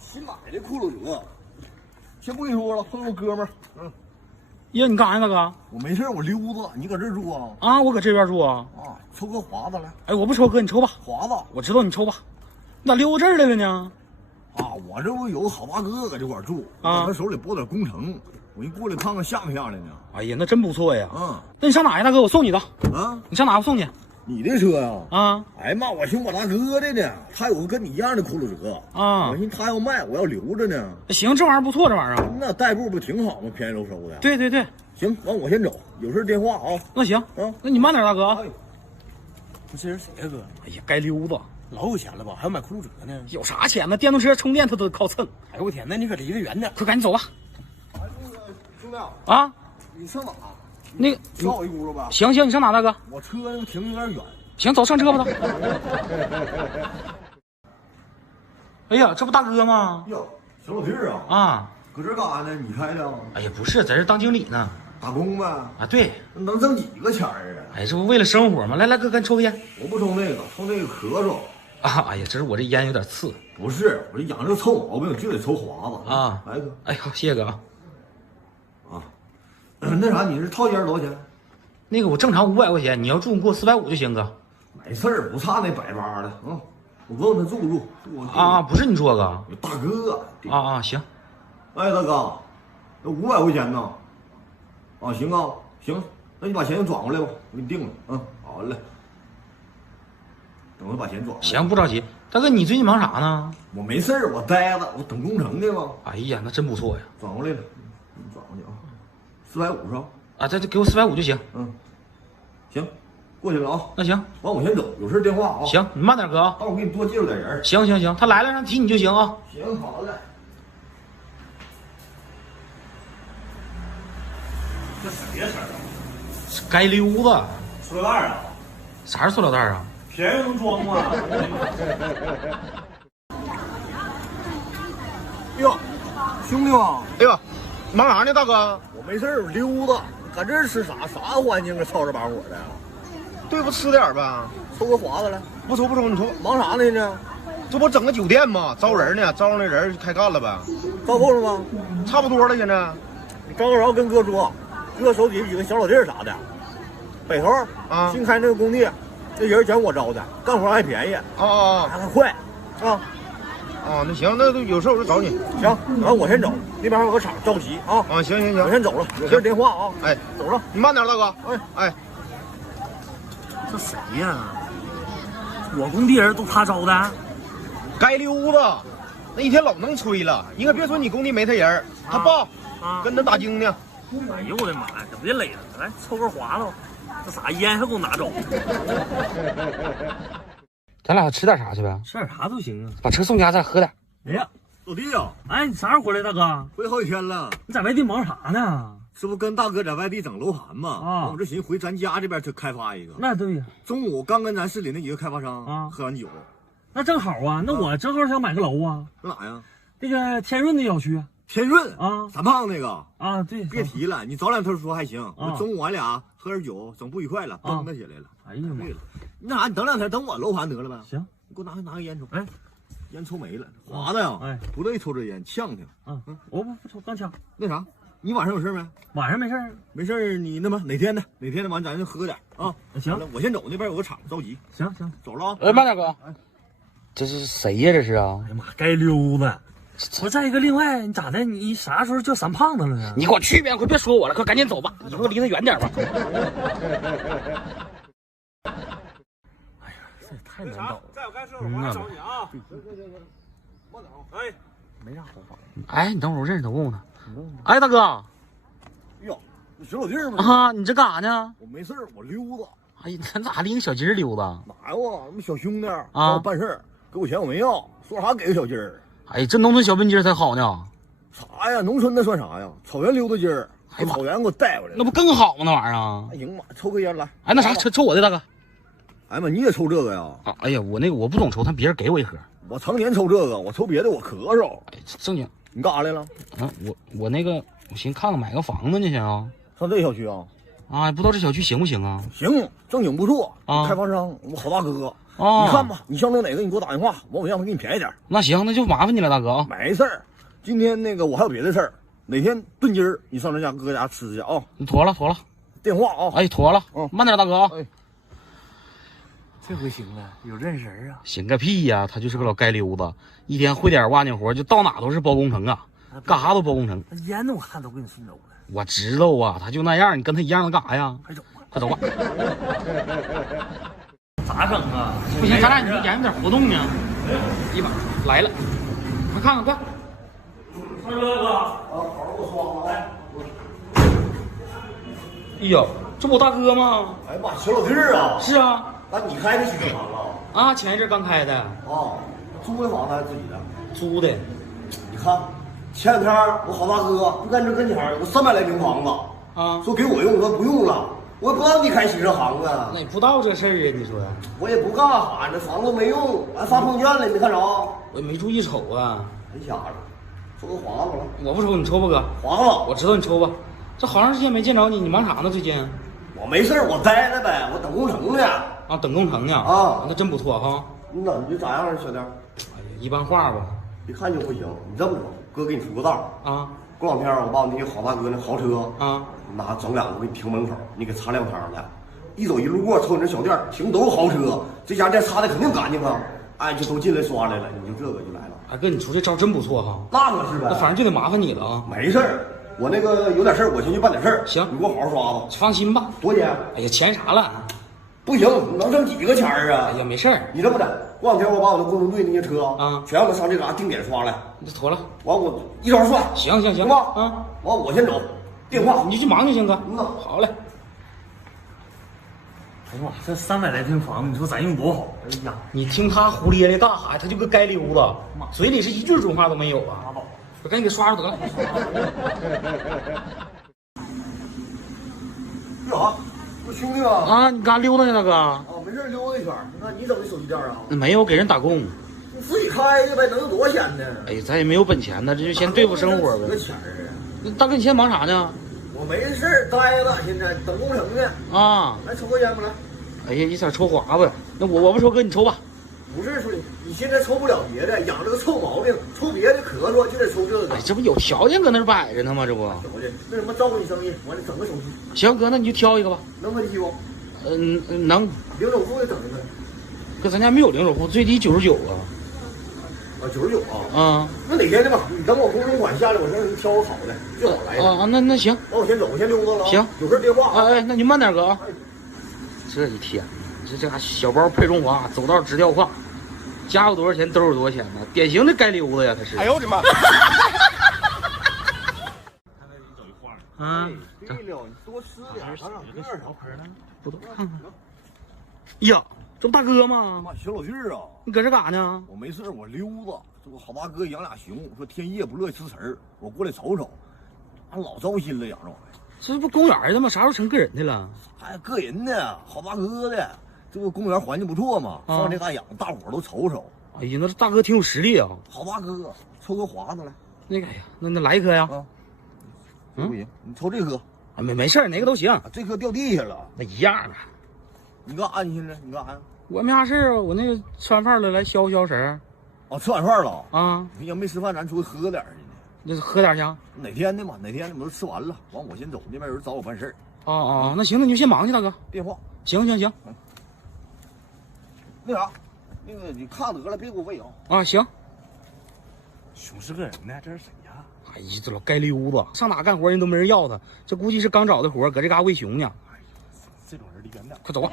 新买的酷路者，先不跟你说了，碰个哥们儿。呀，你干啥呀，大哥？我没事，我溜达。你搁这儿住啊？啊，我搁这边住啊。啊，抽个华子来。哎，我不抽，哥，你抽吧。华子，我知道你抽吧。你咋溜这儿来了呢？啊，我这不有个好大哥搁这块儿住，啊，他手里拨点工程，我一过来看看像不像来呢。哎呀，那真不错呀。嗯，那你上哪呀，大哥？我送你的。啊，你上哪我送你？你的车呀？啊，哎呀妈，我寻我大哥的呢，他有个跟你一样的酷路者啊，我寻他要卖，我要留着呢。行，这玩意儿不错，这玩意儿。那代步不挺好吗？便宜搂收的。对对对，行，完我先走，有事电话啊。那行，啊，那你慢点，大哥。哎，这人谁呀，哥？哎呀，该溜达。老有钱了吧？还要买酷路者呢？有啥钱呢？电动车充电他都靠蹭。哎呦我天，那你可离得远点，快赶紧走吧。哎，那个兄弟啊，你上哪？那个捎我一轱辘呗。行行，你上哪，大哥？我车那个停有点远。行，走上车吧，都。哎呀，这不大哥吗？哟，小老弟儿啊！啊，搁这干啥呢？你开的？哎呀，不是，在这当经理呢。打工呗？啊，对。能挣几个钱儿啊？哎，这不为了生活吗？来来，哥，赶紧抽个烟。我不抽那个，抽那个咳嗽。啊，哎呀，这是我这烟有点刺。不是，我这养这臭毛病就得抽华子啊。来哥。哎，好，谢谢哥啊。啊，那啥，你是套间多少钱？那个我正常500块钱，你要住你给我450就行，哥。没事儿，不差那180的啊。我问问他住不住？住啊，不是你说哥。大哥。啊，行。哎，大哥，那500块钱呢？啊，行啊，行，那你把钱转过来吧，我给你定了。嗯，好嘞。等我把钱转过来。行，不着急。大哥，你最近忙啥呢？我没事儿，我呆着，我等工程的嘛。哎呀，那真不错呀。转过来了，你转过去啊，450啊。啊，这给我450就行。嗯，行，过去了啊。那行，完我先走，有事电话啊。行，你慢点，哥啊。待会儿我给你多介绍点人。行行行，他来了让提你就行啊。行，好嘞。这谁呀，婶儿？该溜达。塑料袋啊？啥是塑料袋啊？便宜能装吗？哟，兄弟们，哎呦，忙啥呢，大哥？我没事儿，我溜达，搁这儿吃啥环境啊，吵着把火的。对不，吃点呗。抽个华子来。不抽，你抽。忙啥呢呢？这不整个酒店吗？招人呢，招上那人开干了呗。招够了吗？差不多了，现在。你招个着跟哥说，哥手底下几个小老弟儿啥的，北头啊新开那个工地，这人全我招的，干活还便宜，还快，啊。那行，那有事我就找你。行，完我先走，那边还有个厂着急啊。行，我先走了，有事电话啊。哎，走了，你慢点，大哥。哎，这谁呀？我工地人都他招的？该溜达，那一天老能吹了。你可别说你工地没他人，他爸跟他打更呢。哎呦我的妈呀，这别勒了，来抽根华子，这啥烟还给我拿走？咱俩吃点啥去呗？吃点啥都行啊。把车送家，再喝点。哎呀，老弟呀，哎，你啥时候回来，大哥？回好几天了。你在外地忙啥呢？这不跟大哥在外地整楼盘吗？啊，我这寻思回咱家这边去开发一个。那对呀。中午刚跟咱市里那几个开发商喝完酒。那正好啊，那我正好想买个楼啊。搁哪呀？那个天润的小区。天润啊，三胖那个啊，对，别提了，你早两天说还行，我中午俺俩喝点酒，整不愉快了，崩他起来了。哎呀妈！那啥，你等两天，等我楼盘得了呗。行，你给我拿个烟抽。哎，烟抽没了，华子呀，哎，不乐意抽这烟，呛挺。我不抽，刚呛。那啥，你晚上有事没？晚上没事，没事，你那么哪天呢？完咱就喝点啊。行，我先走，那边有个厂着急。行，走了啊。哎，慢点哥。这是谁呀？这是啊？哎呀妈，该溜达。我再一个，另外你咋的？你啥时候叫三胖子了呢？你给我去边，快别说我了，快赶紧走吧，以后离他远点吧。哎呀，这也太难倒了。再有干事我马上找你啊。慢点啊。哎，没啥头发。哎，你等会儿我认识他，问问他。哎，大哥。哟，你小老弟儿吗？啊，你这干啥呢？我没事，我溜达。哎呀，咱咋拎个小鸡儿溜达？哪有啊？那么小兄弟帮我办事儿，给我钱我没要，说啥给个小鸡儿。哎，这农村小笨鸡儿才好呢。啥呀？农村那算啥呀？草原溜达鸡儿，把草原给我带回来了，那不更好吗？那玩意儿。哎行吧，抽个烟来。哎，那啥，抽我的大哥。哎妈，你也抽这个呀？啊，哎呀，我不总抽，他别人给我一盒。我常年抽这个，我抽别的我咳嗽。哎，正经。你干啥来了？我那个，我寻看看买个房子呢，想要。上这小区啊？啊，不知道这小区行不行啊？行，正经不错啊，开发商，我好大哥，哦，你看吧，你想整哪个，你给我打电话，我让他给你便宜点。那行，那就麻烦你了，大哥啊。没事儿，今天那个我还有别的事儿，哪天炖鸡儿你上咱家哥家吃去啊？你妥了，妥了。电话啊。哎，妥了。慢点，大哥啊。哎，这回行了，有认识人啊。行个屁呀，他就是个老街溜子，一天会点挖井活，就到哪都是包工程啊，干啥都包工程。那烟我看都给你顺走了。我知道啊，他就那样，你跟他一样的干啥呀？快走吧，快走吧。咋整啊？不行，咱俩你就研究点活动呢。一把来了，快看看，快！大哥，好给我刷了，来。哎呦，这不我大哥吗？哎呀妈，小老弟儿啊！是啊，那你开的洗车行了？啊，前一阵刚开的，啊，租的房子还是自己的？租的。你看，前两天我好大哥就在这跟前儿有个300来平房子，啊，说给我用，我说不用了，我也不知道你开洗车行啊，那也不知道这事儿啊，你说我也不干啥，这房子没用，还发碰见了，你没看着？我也没注意瞅啊。真瞎了，说个划过了，我不抽，你抽吧，哥。划了。我知道你抽吧，这好长时间没见着你，你忙啥呢？最近？我没事儿，我待着呗，我等工程呢。啊，等工程呢。啊，那真不错哈。那你这咋样啊，小弟？哎呀，一般化吧。一看就不行，你这么着，哥给你出个道儿啊。过两天我把我那个好大哥那豪车啊，拿整两个给你停门口，你给擦亮汤的。一走一路过，瞅你这小店停都是豪车，这家店擦的肯定干净啊！哎，就都进来刷来了，你就这个就来了。大哥，你出这招真不错哈。那可是呗。那反正就得麻烦你了啊。没事儿，我那个有点事儿，我先去办点事儿。行，你给我好好刷吧。放心吧。多少钱？哎呀，钱啥了？不行，能挣几个钱儿啊？哎呀，没事儿。你这么的，过两天我把我那工程队那些车啊，全让他上这嘎定点刷来。你妥了。完我一招算。行，行吧？啊，完我先走，电话你去忙就行，哥。嗯呐，好嘞。哎呀妈，这300来平房，你说咱用多好？哎呀，你听他胡咧咧干啥呀？他就个街溜子，嘴里是一句准话都没有啊！我赶紧给刷上得了。干啥？我兄弟啊！啊，你干溜达呢，大哥？啊，没事溜达一圈。你看你整的手机店啊？没有，给人打工。你自己开的呗，能有多少钱呢？哎呀，咱也没有本钱呢，这就先对付生活呗。几个钱儿啊？那大哥，你现在忙啥呢？我没事儿待着，现在等工程呢。啊，来抽根烟不来？哎呀，一点抽华子。那我不抽，哥你抽吧。不是说你现在抽不了别的，养这个臭毛病，抽别的咳嗽就得抽这个。哎，这不有条件搁那摆着呢吗？这不。怎么的？那什么照顾你生意，完了整个手机。行，哥，那你就挑一个吧。能问题不？能。零首付得整一个。哥，咱家没有零首付，最低99啊。啊，99啊。啊。那哪天的吧？你等我工程款下来，我让人挑个好的，最好来的。啊，那行。那我先走，我先溜达了。行，有事电话。哎，那你慢点，哥啊。这一天，这小包配中华，走道直掉胯，加油多少钱都有多少钱呢？典型的街溜子呀，他是。哎呦我的妈！啊，对了，你多吃点，长长个儿，小盆呢？不多看看。呀，这不大哥吗？妈，小老弟儿啊！你搁这干啥呢？我没事，我溜达。这不好大哥养俩熊，说天夜不乐意吃食儿，我过来瞅瞅，俺老糟心了，养这玩意儿。这不公园的吗？啥时候成个人的了？哎，个人的，好大哥的，这不公园环境不错嘛，放这嘎养，大伙儿都瞅瞅。哎呀，那这大哥挺有实力啊！好大哥，抽个华子来。那个，哎呀，那来一颗呀？啊，不行，你抽这颗。啊，没事，哪个都行。这颗掉地下了，那一样啊。你干啥？你现在你干啥呀？我没啥事啊，我那个吃完饭了，来消消食。哦，吃晚饭了啊？你要没吃饭，咱出去喝点去。那喝点去。哪天的嘛？哪天的我都吃完了，完我先走，那边有人找我办事儿。哦，那行，那你就先忙去，大哥。电话。行。那啥，那个你看得了，别给我喂啊。啊，行。熊是个人呢，这是谁呀？哎呀，这老街溜子，上哪干活人都没人要他，这估计是刚找的活，搁这嘎喂熊呢。这种人离远点。快走吧。